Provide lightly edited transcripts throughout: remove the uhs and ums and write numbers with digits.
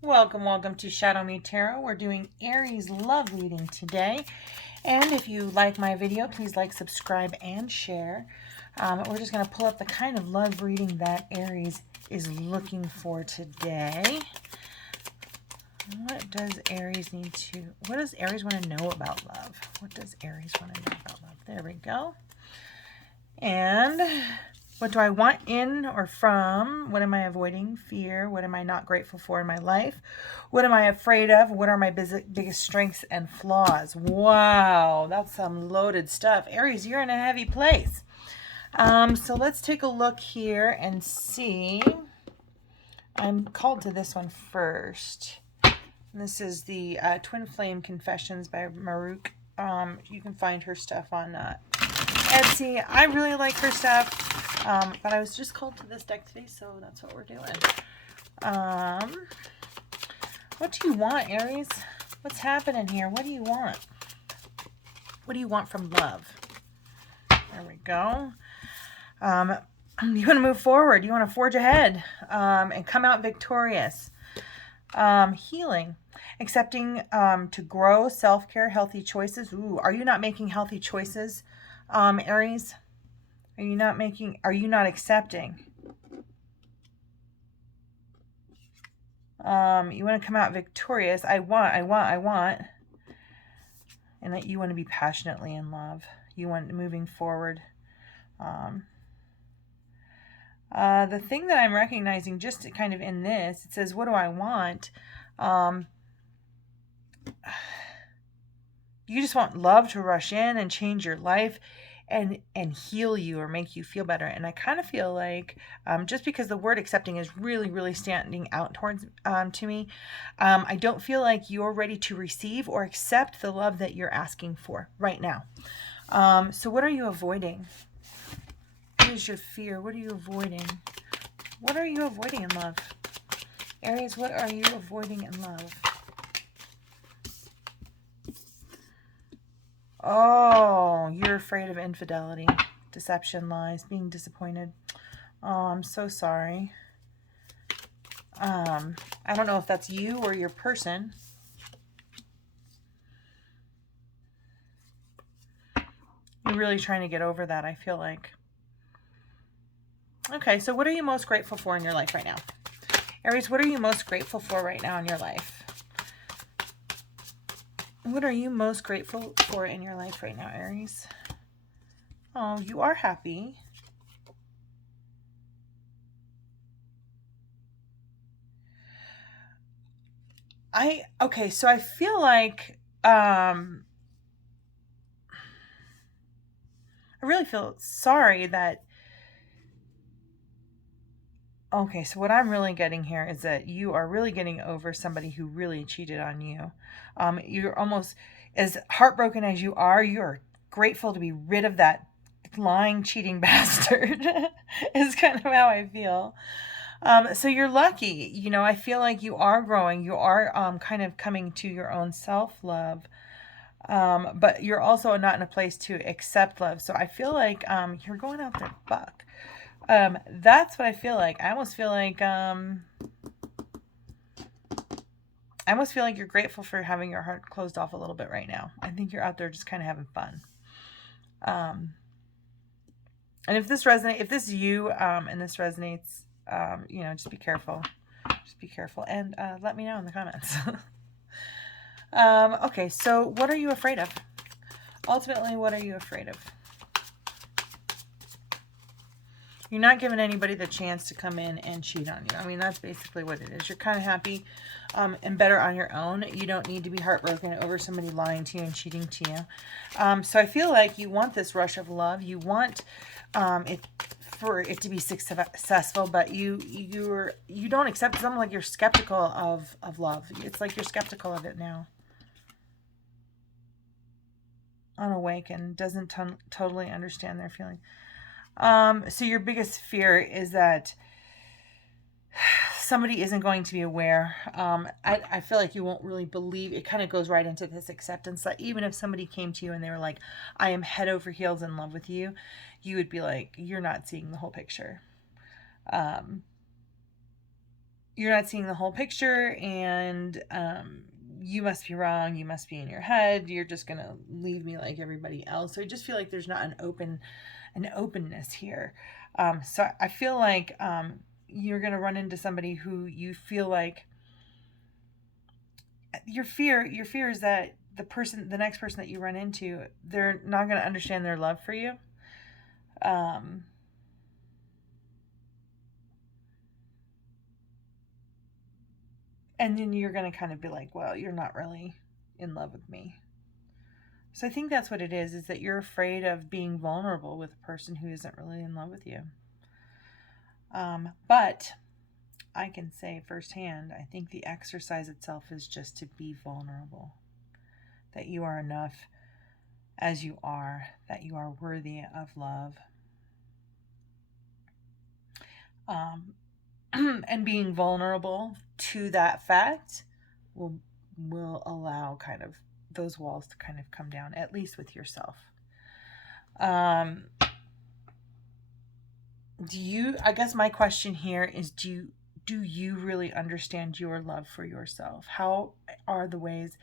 Welcome to ShadowMeTarot. We're doing Aries love reading today. And if you like my video, please like, subscribe, and share. We're just going to pull up the kind of love reading that Aries is looking for today. What does Aries want to know about love? What does Aries want to know about love? There we go. And what do I want in or from? What am I avoiding? Fear. What am I not grateful for in my life? What am I afraid of? What are my biggest strengths and flaws? Wow, that's some loaded stuff. Aries, you're in a heavy place. So let's take a look here and see. I'm called to this one first. This is the Twin Flame Confessions by Maruk. You can find her stuff on Etsy. I really like her stuff. But I was just called to this deck today, so that's what we're doing. What do you want, Aries? What's happening here? What do you want? What do you want from love? There we go. You want to move forward. You want to forge ahead and come out victorious. Healing. Accepting to grow, self-care, healthy choices. Ooh, are you not making healthy choices, Aries? Are you not accepting? You want to come out victorious. I want. And that you want to be passionately in love. You want moving forward. The thing that I'm recognizing just kind of in this, it says, what do I want? You just want love to rush in and change your life and heal you or make you feel better. And I kind of feel like just because the word accepting is really standing out towards to me, I don't feel like you're ready to receive or accept the love that you're asking for right now. So what are you avoiding? What is your fear? What are you avoiding? What are you avoiding in love? Aries, what are you avoiding in love? Oh, you're afraid of infidelity, deception, lies, being disappointed. Oh, I'm so sorry. I don't know if that's you or your person. You're really trying to get over that, I feel like. Okay, so what are you most grateful for in your life right now? Aries, what are you most grateful for right now in your life? What are you most grateful for in your life right now, Aries? Oh, you are happy. Okay, so I feel like I really feel sorry that okay, so what I'm really getting here is that you are really getting over somebody who really cheated on you. You're almost, as heartbroken as you are, you're grateful to be rid of that lying, cheating bastard, is kind of how I feel. So you're lucky. You know, I feel like you are growing. You are kind of coming to your own self-love. But you're also not in a place to accept love. So I feel like you're going out there buck. That's what I feel like. I almost feel like you're grateful for having your heart closed off a little bit right now. I think you're out there just kind of having fun. And if this is you, and this resonates, you know, just be careful. Just be careful. And let me know in the comments. Okay, so what are you afraid of? Ultimately, what are you afraid of? You're not giving anybody the chance to come in and cheat on you. I mean, that's basically what it is. You're kind of happy and better on your own. You don't need to be heartbroken over somebody lying to you and cheating to you. So I feel like you want this rush of love. You want for it to be successful, but you don't accept it. Something like you're skeptical of love. It's like you're skeptical of it now. Unawakened, doesn't totally understand their feeling. So your biggest fear is that somebody isn't going to be aware. I feel like you won't really believe. It kind of goes right into this acceptance that even if somebody came to you and they were like, I am head over heels in love with you, you would be like, you're not seeing the whole picture. you're not seeing the whole picture, and you must be wrong. You must be in your head. You're just going to leave me like everybody else. So I just feel like there's not an openness here. So I feel like you're going to run into somebody who you feel like your fear is that the next person that you run into, they're not going to understand their love for you. And then you're going to kind of be like, well, you're not really in love with me. So I think that's what it is that you're afraid of being vulnerable with a person who isn't really in love with you. But I can say firsthand, I think the exercise itself is just to be vulnerable. That you are enough as you are. That you are worthy of love. And being vulnerable to that fact will allow kind of those walls to kind of come down, at least with yourself. I guess my question here is, do you really understand your love for yourself? How are the ways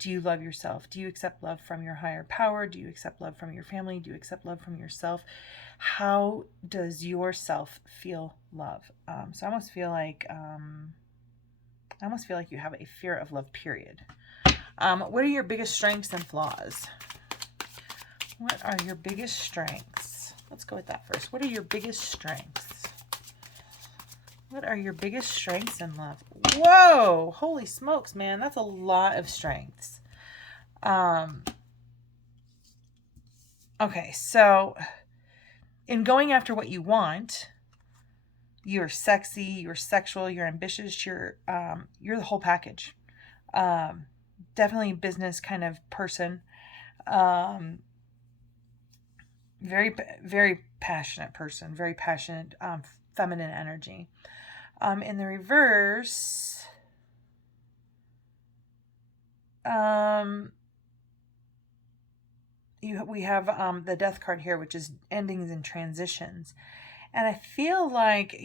do you love yourself? Do you accept love from your higher power? Do you accept love from your family? Do you accept love from yourself? How does yourself feel love? So I almost feel like you have a fear of love, period. What are your biggest strengths and flaws? What are your biggest strengths? Let's go with that first. What are your biggest strengths? What are your biggest strengths in love? Whoa! Holy smokes, man. That's a lot of strengths. Okay, so in going after what you want, you're sexy, you're sexual, you're ambitious, you're the whole package. Definitely a business kind of person. Very, very passionate person. Very passionate, feminine energy. In the reverse, we have the death card here, which is endings and transitions. And I feel like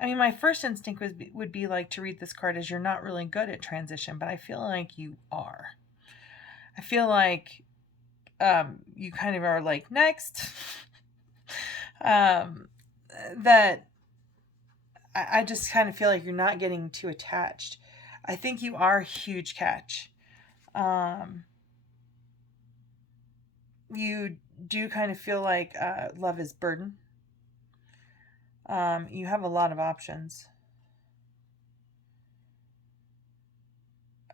my first instinct would be like to read this card as you're not really good at transition, but I feel like you are. I feel like you kind of are like, next. That I just kind of feel like you're not getting too attached. I think you are a huge catch. You do kind of feel like love is burden. You have a lot of options.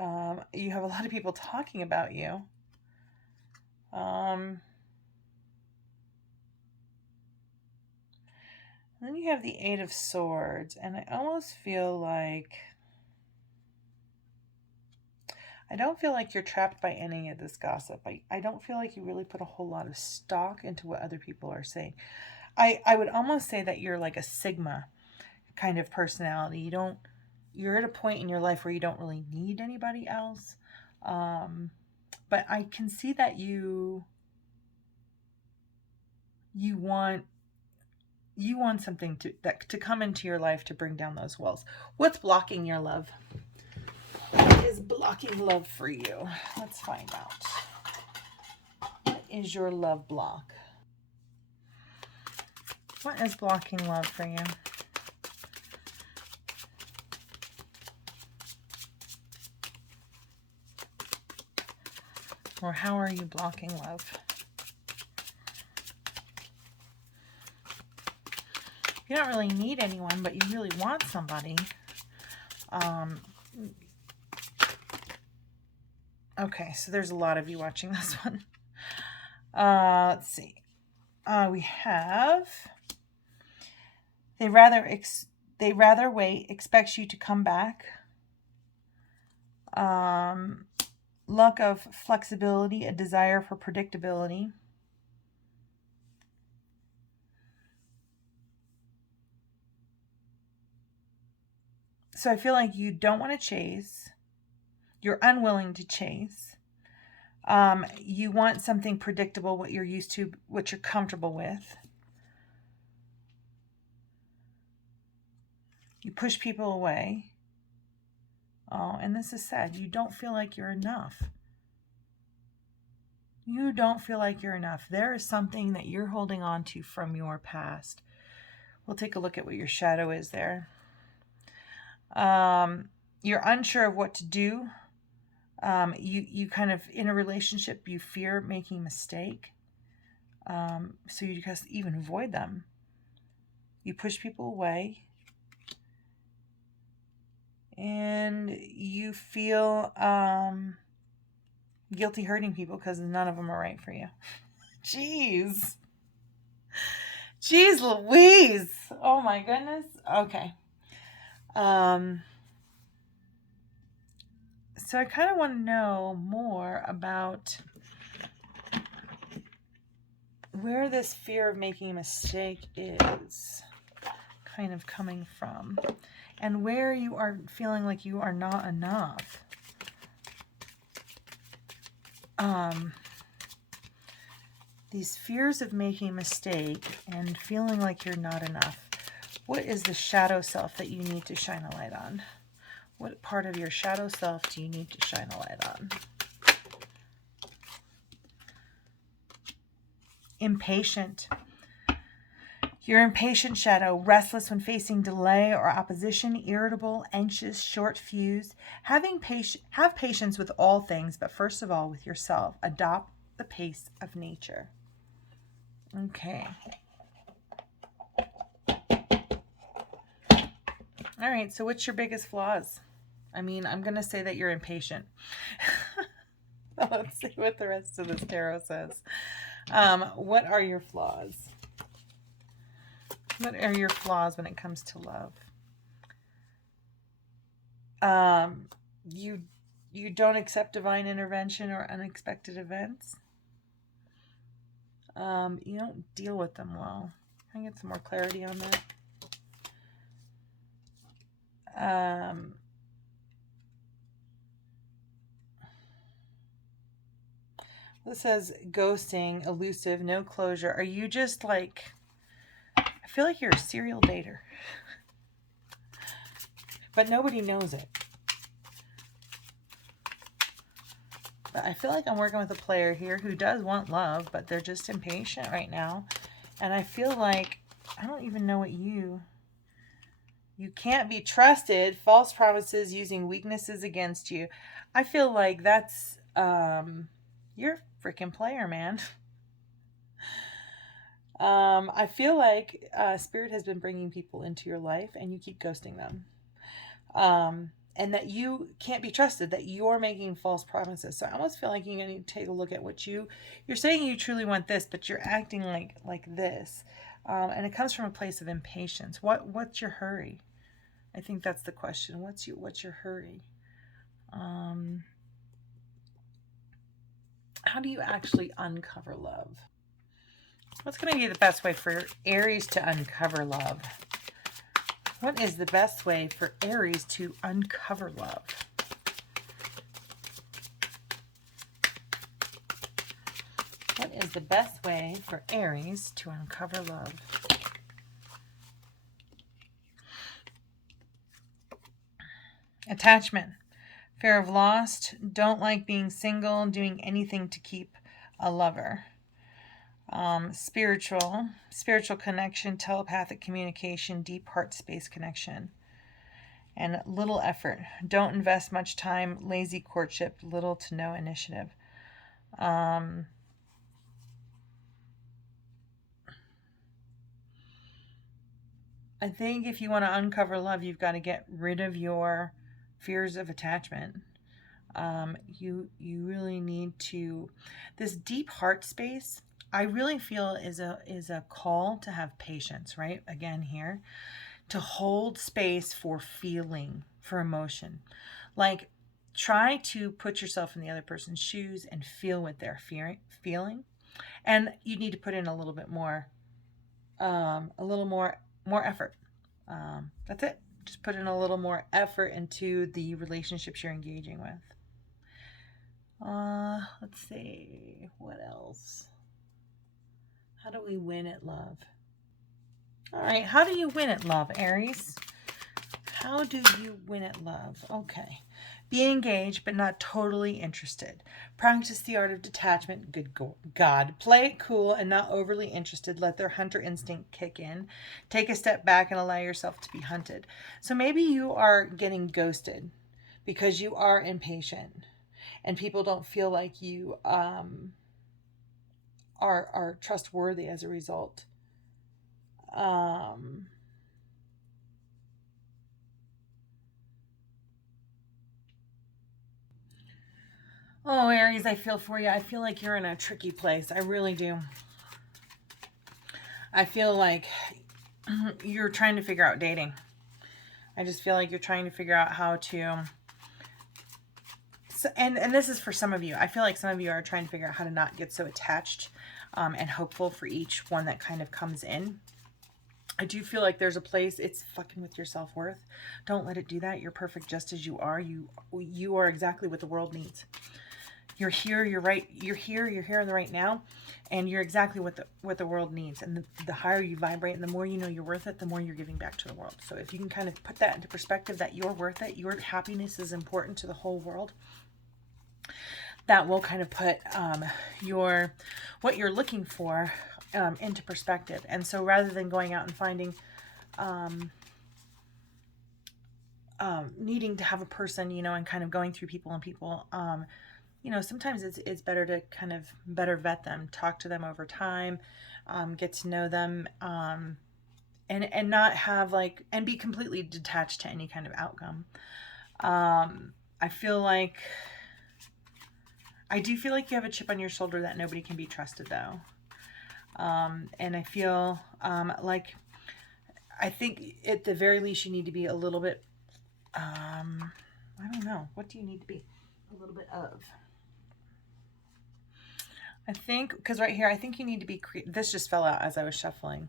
You have a lot of people talking about you. Then you have the Eight of Swords, and I almost feel like I don't feel like you're trapped by any of this gossip. I don't feel like you really put a whole lot of stock into what other people are saying. I would almost say that you're like a Sigma kind of personality. You're at a point in your life where you don't really need anybody else. But I can see that you want something to come into your life to bring down those walls. What's blocking your love? What is blocking love for you? Let's find out. What is your love block? What is blocking love for you? Or how are you blocking love? You don't really need anyone, but you really want somebody. Okay, so there's a lot of you watching this one. Let's see. We have they rather wait, expects you to come back. Lack of flexibility, a desire for predictability. So I feel like you don't want to chase. You're unwilling to chase. You want something predictable, what you're used to, what you're comfortable with. You push people away. Oh, and this is sad. You don't feel like you're enough. You don't feel like you're enough. There is something that you're holding on to from your past. We'll take a look at what your shadow is there. You're unsure of what to do. You kind of, in a relationship, you fear making a mistake. So you just even avoid them. You push people away. And you feel guilty hurting people because none of them are right for you. Jeez. Jeez Louise. Oh my goodness. Okay. So I kind of want to know more about where this fear of making a mistake is kind of coming from, and where you are feeling like you are not enough. These fears of making a mistake and feeling like you're not enough. What is the shadow self that you need to shine a light on? What part of your shadow self do you need to shine a light on? Impatient. Your impatient shadow, restless when facing delay or opposition, irritable, anxious, short-fused. Have patience with all things, but first of all with yourself. Adopt the pace of nature. Okay. All right, so what's your biggest flaws? I mean, I'm going to say that you're impatient. Let's see what the rest of this tarot says. What are your flaws? What are your flaws when it comes to love? You don't accept divine intervention or unexpected events. You don't deal with them well. Can I get some more clarity on that? This says ghosting, elusive, no closure. Are you just like, I feel like you're a serial dater, but nobody knows it. But I feel like I'm working with a player here who does want love, but they're just impatient right now. And I feel like, I don't even know what you can't be trusted, false promises, using weaknesses against you. I feel like that's, you're a freaking player, man. I feel like Spirit has been bringing people into your life and you keep ghosting them. And that you can't be trusted, that you're making false promises. So I almost feel like you need to take a look at what you're saying you truly want this, but you're acting like this. And it comes from a place of impatience. What's your hurry? I think that's the question. What's your hurry? How do you actually uncover love? What's going to be the best way for Aries to uncover love? What is the best way for Aries to uncover love? What is the best way for Aries to uncover love? Attachment. Fear of lost. Don't like being single. Doing anything to keep a lover. Spiritual connection, telepathic communication, deep heart space connection, and little effort. Don't invest much time, lazy courtship, little to no initiative. I think if you want to uncover love, you've got to get rid of your fears of attachment. You really need to, this deep heart space, I really feel is a call to have patience, right? Again here, to hold space for feeling, for emotion. Like, try to put yourself in the other person's shoes and feel what they're feeling. And you need to put in a little bit more, more effort. That's it. Just put in a little more effort into the relationships you're engaging with. Let's see, what else? How do we win at love? All right, how do you win at love, Aries? How do you win at love? Okay. Be engaged, but not totally interested. Practice the art of detachment. Good God. Play it cool and not overly interested. Let their hunter instinct kick in. Take a step back and allow yourself to be hunted. So maybe you are getting ghosted because you are impatient and people don't feel like you are trustworthy as a result. Oh, Aries, I feel for you. I feel like you're in a tricky place. I really do. I feel like you're trying to figure out dating. I just feel like you're trying to figure out how to... So, and this is for some of you. I feel like some of you are trying to figure out how to not get so attached and hopeful for each one that kind of comes in. I do feel like there's a place, it's fucking with your self-worth. Don't let it do that. You're perfect just as you are. You are exactly what the world needs. You're here, you're right, you're here in the right now, and you're exactly what the world needs. And the higher you vibrate and the more you know you're worth it, the more you're giving back to the world. So if you can kind of put that into perspective, that you're worth it, your happiness is important to the whole world, that will kind of put what you're looking for into perspective. And so rather than going out and finding needing to have a person, and kind of going through people, sometimes it's better to kind of better vet them, talk to them over time, get to know them, and not have and be completely detached to any kind of outcome. I do feel like you have a chip on your shoulder that nobody can be trusted, though. And I feel I think at the very least you need to be a little bit, I don't know. What do you need to be a little bit of? I think, because right here, I think you need to be, this just fell out as I was shuffling.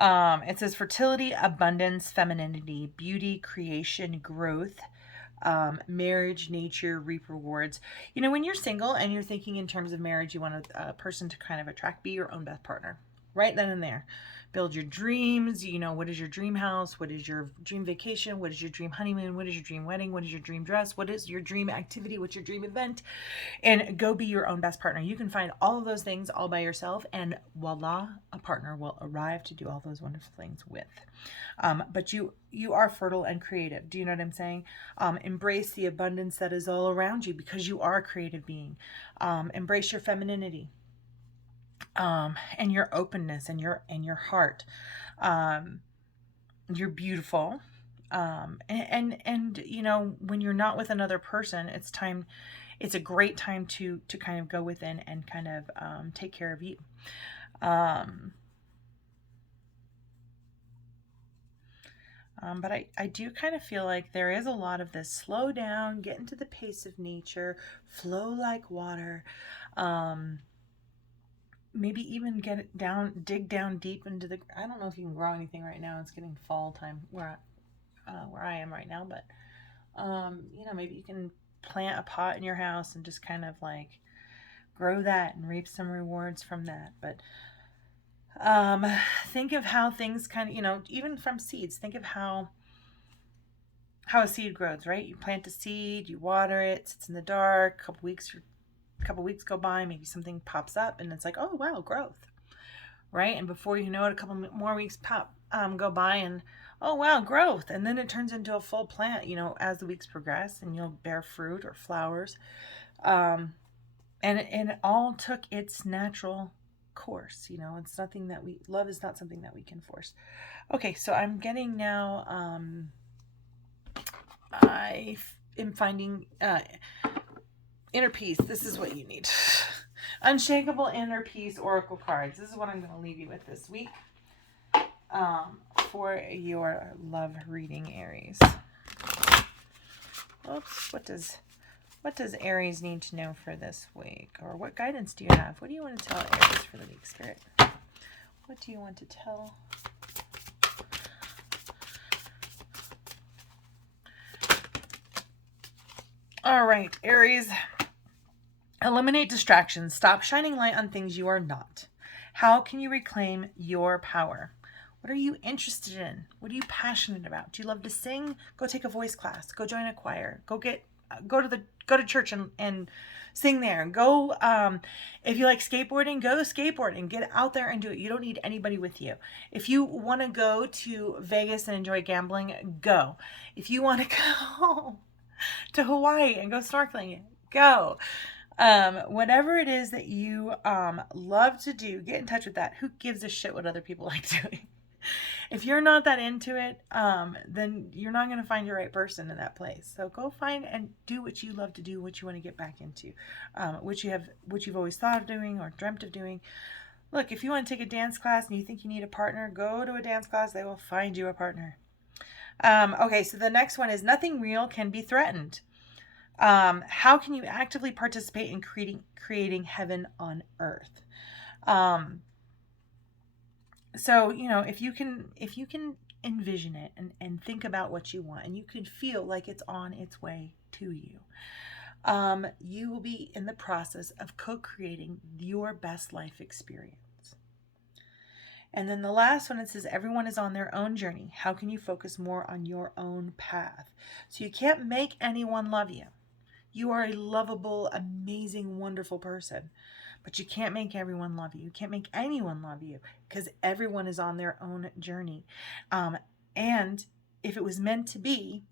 It says fertility, abundance, femininity, beauty, creation, growth, marriage, nature, reap rewards. When you're single and you're thinking in terms of marriage, you want a person to kind of attract, be your own best partner. Right then and there. Build your dreams. What is your dream house? What is your dream vacation? What is your dream honeymoon? What is your dream wedding? What is your dream dress? What is your dream activity? What's your dream event? And go be your own best partner. You can find all of those things all by yourself, and voila, a partner will arrive to do all those wonderful things with. But you are fertile and creative. Do you know what I'm saying? Embrace the abundance that is all around you because you are a creative being. Embrace your femininity. And your openness and your heart. You're beautiful. And when you're not with another person, it's a great time to kind of go within and kind of take care of you. But I do kind of feel like there is a lot of this slow down, get into the pace of nature, flow like water. Maybe even get it down, dig down deep into the, I don't know if you can grow anything right now. It's getting fall time where I am right now, but maybe you can plant a pot in your house and just kind of grow that and reap some rewards from that. But think of how things kind of, even from seeds, think of how a seed grows, right? You plant a seed, you water it, sits in the dark, a couple weeks go by, maybe something pops up and it's like, oh wow, growth, right? And before you know it, a couple more weeks go by and oh wow, growth. And then it turns into a full plant, as the weeks progress, and you'll bear fruit or flowers. And it all took its natural course. It's nothing that love is not something that we can force. Okay, so I'm getting now, I am finding, inner peace. This is what you need. Unshakable inner peace oracle cards. This is what I'm going to leave you with this week for your love reading, Aries. Oops. What does Aries need to know for this week? Or what guidance do you have? What do you want to tell Aries for the week, Spirit? What do you want to tell? All right, Aries. Eliminate distractions. Stop shining light on things you are not. How can you reclaim your power? What are you interested in? What are you passionate about? Do you love to sing? Go take a voice class. Go join a choir. Go to church and sing there. Go, if you like skateboarding, go skateboarding. Get out there and do it. You don't need anybody with you. If you want to go to Vegas and enjoy gambling, go. If you want to go to Hawaii and go snorkeling, go. Whatever it is that you love to do, get in touch with that. Who gives a shit what other people like doing? If you're not that into it, then you're not going to find your right person in that place. So go find and do what you love to do, what you want to get back into, what you've always thought of doing or dreamt of doing. Look, if you want to take a dance class and you think you need a partner, go to a dance class. They will find you a partner. Okay, so the next one is nothing real can be threatened. How can you actively participate in creating heaven on earth? So, if you can envision it and think about what you want, and you can feel like it's on its way to you, you will be in the process of co-creating your best life experience. And then the last one, it says everyone is on their own journey. How can you focus more on your own path? So you can't make anyone love you. You are a lovable, amazing, wonderful person. But you can't make everyone love you. You can't make anyone love you because everyone is on their own journey. And if it was meant to be,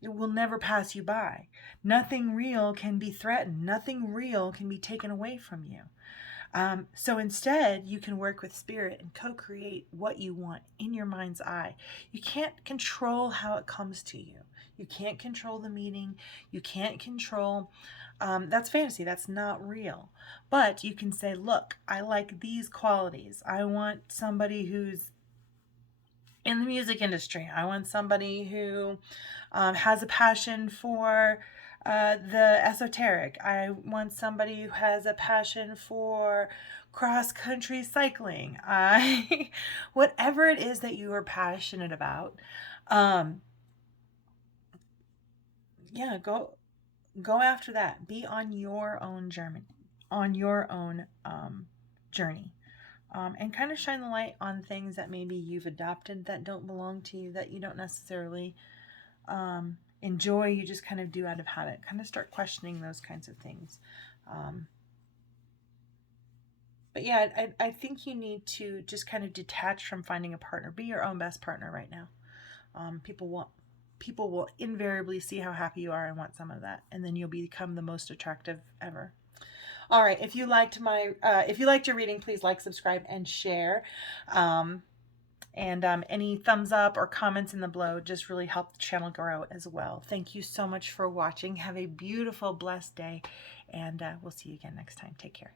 it will never pass you by. Nothing real can be threatened. Nothing real can be taken away from you. So instead, you can work with spirit and co-create what you want in your mind's eye. You can't control how it comes to you. You can't control the meaning. You can't control, that's fantasy. That's not real. But you can say, look, I like these qualities. I want somebody who's in the music industry. I want somebody who has a passion for the esoteric. I want somebody who has a passion for cross-country cycling. Whatever it is that you are passionate about, go after that. Be on your own journey, journey. And kind of shine the light on things that maybe you've adopted that don't belong to you, that you don't necessarily enjoy, you just kind of do out of habit. Kind of start questioning those kinds of things. But yeah, I think you need to just kind of detach from finding a partner. Be your own best partner right now. People will invariably see how happy you are and want some of that, and then you'll become the most attractive ever. All right, if you liked your reading, please like, subscribe, and share. And any thumbs up or comments in the below just really help the channel grow as well. Thank you so much for watching. Have a beautiful, blessed day, and we'll see you again next time. Take care.